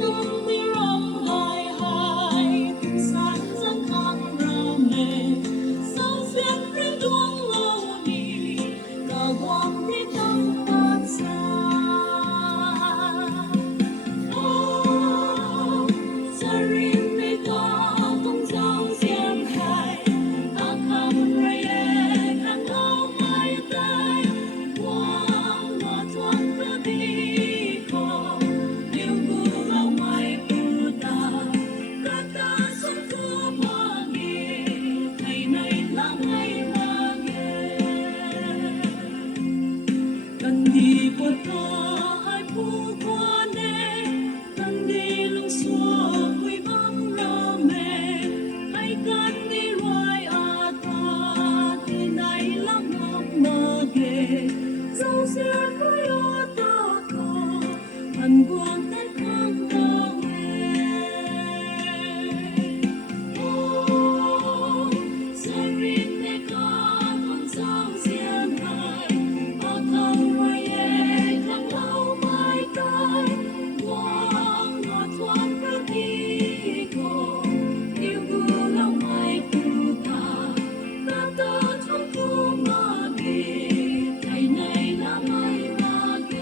更的让海海平山真抗热美，首先的光楼你，那光的灯不散。哦，这人的高东江咸海，阿康瑞耶看到海带，光我转个地口，流过了外不大，格达松子马尼，太内拉mai马耶，跟你不多还不过呢。cần đi lung xua quy băng rơ mê hay cần đi loài à ta từ này lắm ngọc mơ ghê dấu xưa quy ô ta có hàn buông tay không đau nghe ô sẽ riêng để có con dấu riêng hai ở không rồi ye không lâu mai tới quang ngọt thoáng cơ thi cô yêu gu lòng mai tu ta ta tơ trong khu mơ ghê ngày này là mai mà ghê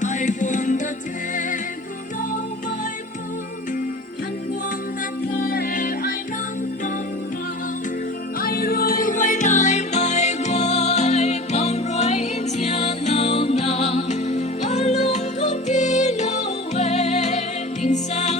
ai buồn đã thế cũng lâu mai buồn hắn buồn đã thế ai nắng không vào ai rồi quay lại bài gọi bao rồi chia nào nào ở lung không đi lâu về tình xa